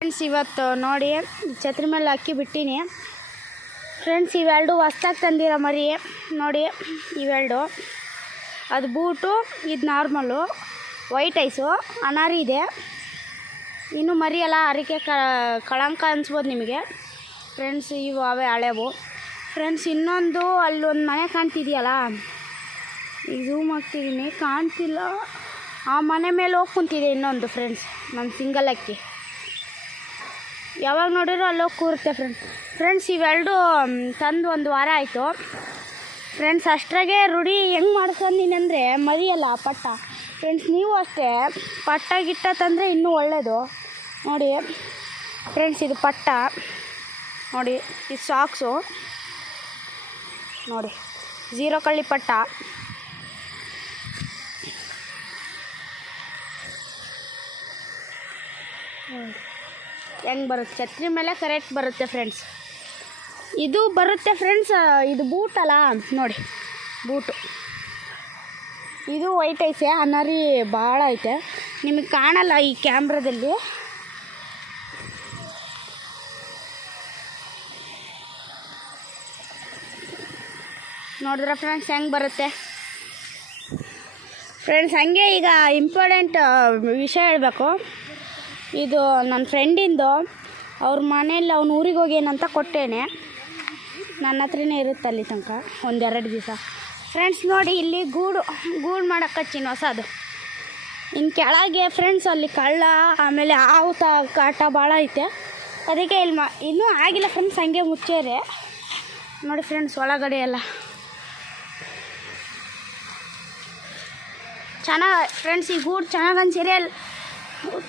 Friends ಇವತ್ತು ನೋಡಿ ಛತ್ರಿ ಮೇಲೆ ಅಕ್ಕಿ ಬಿಟ್ಟಿನಿ ಫ್ರೆಂಡ್ಸ್. ಇವೆರಡು ಹೊಸ್ದಾಗಿ ತಂದಿರೋ ಮರಿ ನೋಡಿ, ಇವೆರಡು. ಅದು ಬೂಟು, ಇದು ನಾರ್ಮಲ್ಲು. ವೈಟ್ ಐಸು ಅನಾರಿ ಇದೆ. ಇನ್ನು ಮರಿ ಎಲ್ಲ ಅರಿಕೆ ಕಳಂಕ ಅನ್ಸ್ಬೋದು ನಿಮಗೆ ಫ್ರೆಂಡ್ಸ್. ಇವು ಅವೇ ಹಳೆವು ಫ್ರೆಂಡ್ಸ್. ಇನ್ನೊಂದು ಅಲ್ಲೊಂದು ಮನೆ ಕಾಣ್ತಿದೆಯಲ್ಲ, ಈಗ ಝೂಮ್ ಆಗ್ತಿದ್ದೀನಿ, ಕಾಣ್ತಿಲ್ಲ. ಆ ಮನೆ ಮೇಲೆ ಹೋಗಿ ಕುಂತಿದೆ ಇನ್ನೊಂದು ಫ್ರೆಂಡ್ಸ್. ನನ್ನ ಸಿಂಗಲ್ ಅಕ್ಕಿ ಯಾವಾಗ ನೋಡಿದ್ರು ಅಲ್ಲೋಗಿ ಕೂರುತ್ತೆ ಫ್ರೆಂಡ್ಸ್. ಇವೆರಡು ತಂದು ಒಂದು ವಾರ ಆಯಿತು ಫ್ರೆಂಡ್ಸ್. ಅಷ್ಟ್ರಾಗೆ ರೂಢಿ ಹೆಂಗೆ ಮಾಡ್ಕೊಂಡಿನಿ ಅಂದರೆ ಮರಿಯಲ್ಲ ಪಟ್ಟ ಫ್ರೆಂಡ್ಸ್. ನೀವು ಅಷ್ಟೇ ಪಟ್ಟ ಗಿಟ್ಟ ತಂದರೆ ಇನ್ನೂ ಒಳ್ಳೆಯದು ನೋಡಿ ಫ್ರೆಂಡ್ಸ್. ಇದು ಪಟ್ಟ ನೋಡಿ, ಇದು ಸಾಕ್ಸು ನೋಡಿ, 0 ಕಳ್ಳಿ ಪಟ್ಟ. ಹೆಂಗೆ ಬರುತ್ತೆ ಛತ್ರಿ ಮೇಲೆ ಕರೆಕ್ಟ್ ಬರುತ್ತೆ ಫ್ರೆಂಡ್ಸ್. ಇದು ಬರುತ್ತೆ ಫ್ರೆಂಡ್ಸ್. ಇದು ಬೂಟಲ್ಲ ನೋಡಿ, ಬೂಟು. ಇದು ವೈಟ್ ಐತೆ, ಅನಾರಿ ಭಾಳ ಐತೆ, ನಿಮಗೆ ಕಾಣಲ್ಲ ಈ ಕ್ಯಾಮ್ರಾದಲ್ಲಿ. ನೋಡಿದ್ರೆ ಫ್ರೆಂಡ್ಸ್ ಹೆಂಗೆ ಬರುತ್ತೆ ಫ್ರೆಂಡ್ಸ್. ಹಂಗೆ ಈಗ ಇಂಪಾರ್ಟೆಂಟ್ ವಿಷಯ ಹೇಳಬೇಕು. ಇದು ನನ್ನ ಫ್ರೆಂಡಿಂದು, ಅವ್ರ ಮನೇಲಿ ಅವ್ನು ಊರಿಗೆ ಹೋಗೇನಂತ ಕೊಟ್ಟೇನೆ. ನನ್ನ ಹತ್ರನೇ ಇರುತ್ತೆ ಅಲ್ಲಿ ತನಕ 1-2 ದಿವಸ ಫ್ರೆಂಡ್ಸ್. ನೋಡಿ ಇಲ್ಲಿ ಗೂಡು ಮಾಡೋಕ್ಕೆ ಹಚ್ಚಿನ ಹೊಸದು. ಇನ್ನು ಕೆಳಗೆ ಫ್ರೆಂಡ್ಸ್ ಅಲ್ಲಿ ಕಳ್ಳ ಆಮೇಲೆ ಹಾವು ಕಾಟ ಭಾಳ ಐತೆ, ಅದಕ್ಕೆ ಇಲ್ಲಿ ಇನ್ನೂ ಆಗಿಲ್ಲ ಫ್ರೆಂಡ್ಸ್. ಹಂಗೆ ಮುಚ್ಚೇರೆ ನೋಡಿ ಫ್ರೆಂಡ್ಸ್. ಒಳಗಡೆ ಎಲ್ಲ ಚೆನ್ನಾಗಿ ಫ್ರೆಂಡ್ಸ್. ಈ ಗೂಡು ಚೆನ್ನಾಗಿ ಅನ್ಸಿರಿ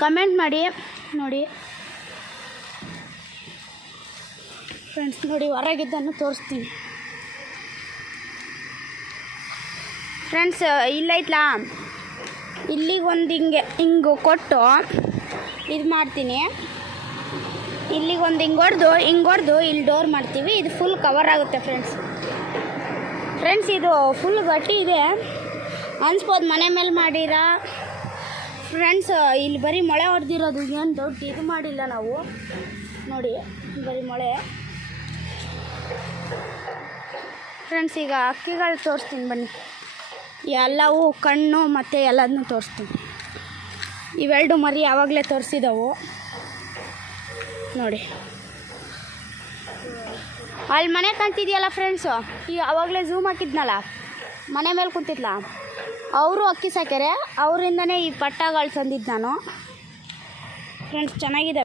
ಕಮೆಂಟ್ ಮಾಡಿ ನೋಡಿ ಫ್ರೆಂಡ್ಸ್. ನೋಡಿ ಹೊರಗಿದ್ದನ್ನು ತೋರಿಸ್ತೀನಿ ಫ್ರೆಂಡ್ಸ್. ಇಲ್ಲೈತ್ಲಾ, ಇಲ್ಲಿಗೊಂದು ಹಿಂಗೆ ಕೊಟ್ಟು ಇದು ಮಾಡ್ತೀನಿ. ಇಲ್ಲಿಗೊಂದು ಹಿಂಗೆ ಹೊಡೆದು ಇಲ್ಲಿ ಡೋರ್ ಮಾಡ್ತೀವಿ. ಇದು ಫುಲ್ ಕವರ್ ಆಗುತ್ತೆ ಫ್ರೆಂಡ್ಸ್. ಇದು ಫುಲ್ ಗಟ್ಟಿ ಇದೆ ಅನ್ಸ್ಬೋದು, ಮನೆ ಮೇಲೆ ಮಾಡಿರ ಫ್ರೆಂಡ್ಸ್. ಇಲ್ಲಿ ಬರೀ ಮೊಳೆ ಹೊಡೆದಿರೋದು, ಏನು ದೊಡ್ಡ ಇದು ಮಾಡಿಲ್ಲ ನಾವು ನೋಡಿ, ಬರೀ ಮೊಳೆ ಫ್ರೆಂಡ್ಸ್. ಈಗ ಅಕ್ಕಿಗಳು ತೋರಿಸ್ತೀನಿ ಬನ್ನಿ. ಎಲ್ಲವೂ ಕಣ್ಣು ಮತ್ತು ಎಲ್ಲದನ್ನೂ ತೋರಿಸ್ತೀನಿ. ಇವೆರಡು ಮರಿ ಆವಾಗಲೇ ತೋರಿಸಿದವು ನೋಡಿ. ಅಲ್ಲಿ ಮನೆ ಕಾಣ್ತಿದೆಯಲ್ಲ ಫ್ರೆಂಡ್ಸು, ಈ ಆವಾಗಲೇ ಝೂಮ್ ಹಾಕಿದ್ನಲ್ಲ, ಮನೆ ಮೇಲೆ ಕುಂತಿದ್ಲ, ಅವರು ಅಕ್ಕಿ ಸಾಕ್ಯಾರೆ. ಅವರಿಂದನೇ ಈ ಪಟ್ಟಗಳು ತಂದಿದ್ದು ನಾನು ಫ್ರೆಂಡ್ಸ್. ಚೆನ್ನಾಗಿದೆ.